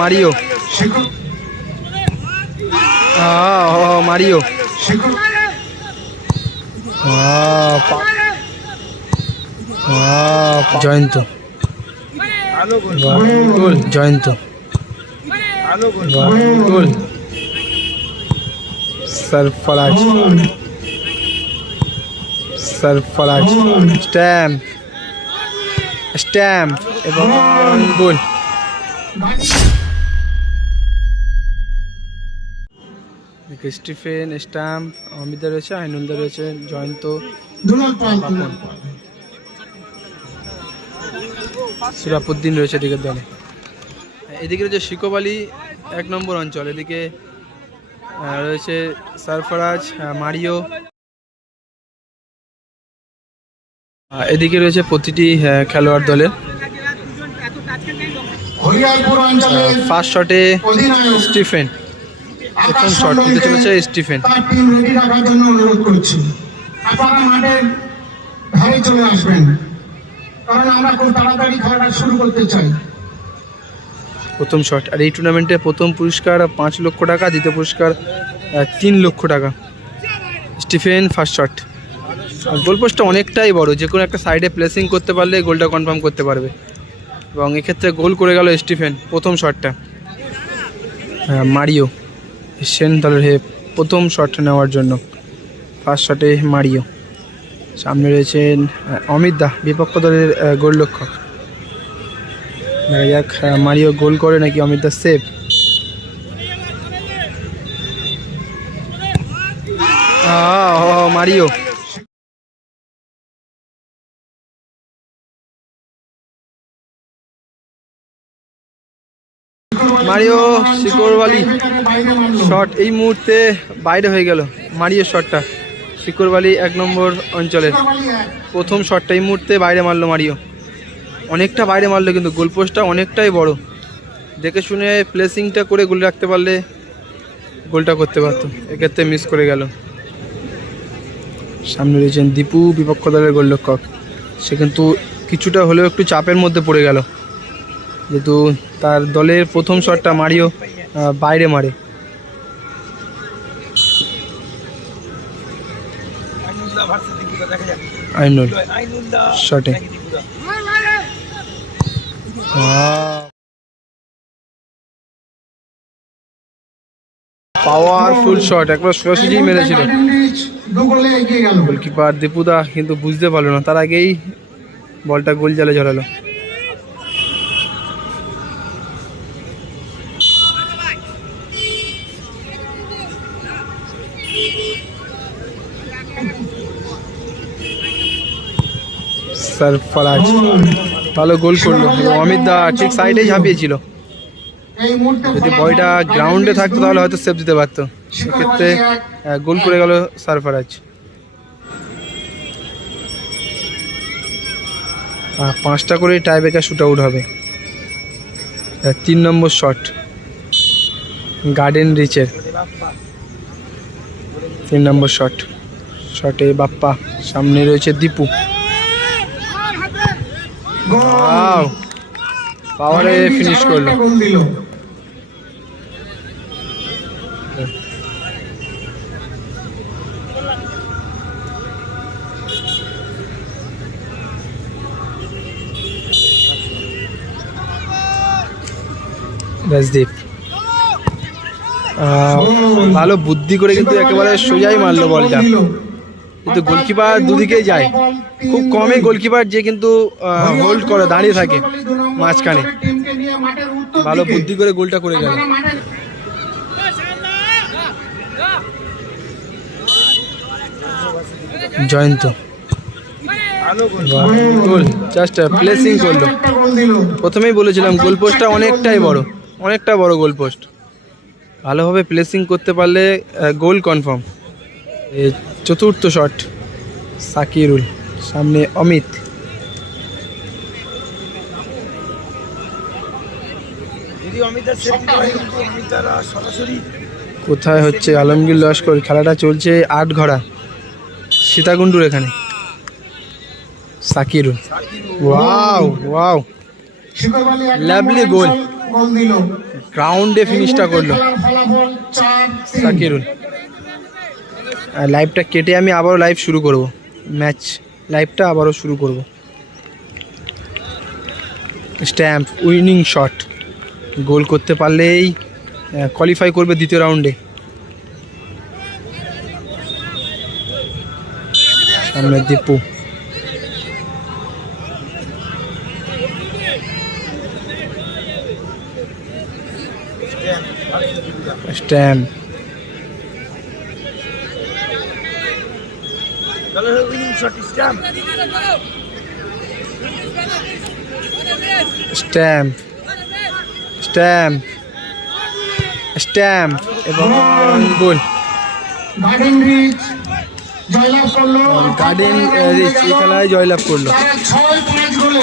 Mario Mario Jayanta Jayanta Sarfaraz Sarfaraz stamp stamp এবং গোল। Stephen, stamp, Amita রয়েছে, আইনুলদা রয়েছে, জয়ন্ত, সুরাপুদ্দিন রয়েছে এদিকের দলে। এদিকে রয়েছে শিকোপ আলী 1 নম্বর অঞ্চল। এদিকে রয়েছে সরফরাজ, মারিও। এদিকে রয়েছে প্রতিটি খেলোয়াড় দলের। ফার্স্ট শটে স্টিফেন, প্রথম শট নিতে চলেছে স্টিফেন। প্রথম শট। আর এই টুর্নামেন্টে প্রথম পুরস্কার 5 লক্ষ টাকা, দ্বিতীয় পুরস্কার 3 লক্ষ টাকা। Stephen first shot. গোলপোস্টটা অনেকটাই বড়, যে কোনো একটা সাইডে প্লেসিং করতে পারলে গোলটা কনফার্ম করতে পারবে, এবং এক্ষেত্রে গোল করে গেল স্টিফেন প্রথম শটটা। মারিও সেন দলের হয়ে প্রথম শট নেওয়ার জন্য ফার্স্ট শটে মারিও। সামনে রয়েছেন অমিত দা, বিপক্ষ দলের গোলরক্ষক। দেখা যাক মারিও গোল করে নাকি অমিত দা সেভ। মারিও মারিও শিকরবালি শট এই মুহূর্তে বাইরে হয়ে গেল। মারিও শটটা শিকরবালি 1 নম্বর অঞ্চলের প্রথম শটটা এই মুহূর্তে বাইরে মারলো মারিও। অনেকটা বাইরে মারলো, কিন্তু গোলপোস্টটা অনেকটাই বড়। দেখে শুনে প্লেসিংটা করে গোল রাখতে পারলে গোলটা করতে পারতো, এক্ষেত্রে মিস করে গেল। সামনে রয়েছেন দীপু, বিপক্ষ দলের গোলরক্ষক। সে কিন্তু কিছুটা হলেও একটু চাপের মধ্যে পড়ে গেল, যেহেতু তার দলের প্রথম শটটা মারিও বাইরে মারে। আইনুল শটে পাওয়ারফুল শট, একবার সোজাসুজি মেরেছিল গোলকিপার দীপুদা, কিন্তু বুঝতে পারলো না, তার আগেই বলটা গোল জালে ঝরালো। সরফরাজ ভালো গোল করলো, অমিত দা ঠিক সাইডেই ঝাঁপিয়েছিল। যদি বলটা গ্রাউন্ডে থাকতো তাহলে হয়তো সেভ দিতে পারতো, সেক্ষেত্রে গোল করে গেল সরফরাজ। 5টা করে টাই ব্রেকার শুট আউট হবে। 3 নম্বর শট গার্ডেন রিচের 3 নম্বর শট। শটে বাপ্পা, সামনে রয়েছে দীপু। পাওয়ারে ফিনিশ করলো। রাজদীপ ভালো বুদ্ধি করে কিন্তু একেবারে সোজাই মারলো বলটা, কিন্তু গোলকিপার দুদিকেই যায়। খুব কমই গোলকিপার যে কিন্তু হোল্ড করে দাঁড়িয়ে থাকে মাঝখানে। ভালো বুদ্ধি করে গোলটা করে গেল। জয়ন্ত গোল, জাস্ট প্লেসিং করলো। প্রথমেই বলেছিলাম গোলপোস্টটা অনেকটা বড় গোলপোস্ট। ভালোভাবে প্লেসিং করতে পারলে গোল কনফার্ম। চতুর্থ শট সাকিরুল, সামনে অমিত। কোথায় হচ্ছে আলমগীর লস্কর, খেলাটা চলছে 8 ঘড়া সীতাকুণ্ডুর এখানে। সাকিরুল ওয়াও লাভলি গোল, গ্রাউন্ডে ফিনিশটা করলো সাকিরুল। লাইভটা কেটে আমি আবারও লাইভ শুরু করব, ম্যাচ লাইভটা আবারও শুরু করব। স্ট্যাম্প উইনিং শট, গোল করতে পারলেই কোয়ালিফাই করবে দ্বিতীয় রাউন্ডে। সামনে Dipu, stamp, stamp, stamp, stamp এবং গোল। গার্ডেন রিচ জয়লাভ করলো, গার্ডেন রিচ এই খেলায় জয়লাভ করলো। 6-5 গোলে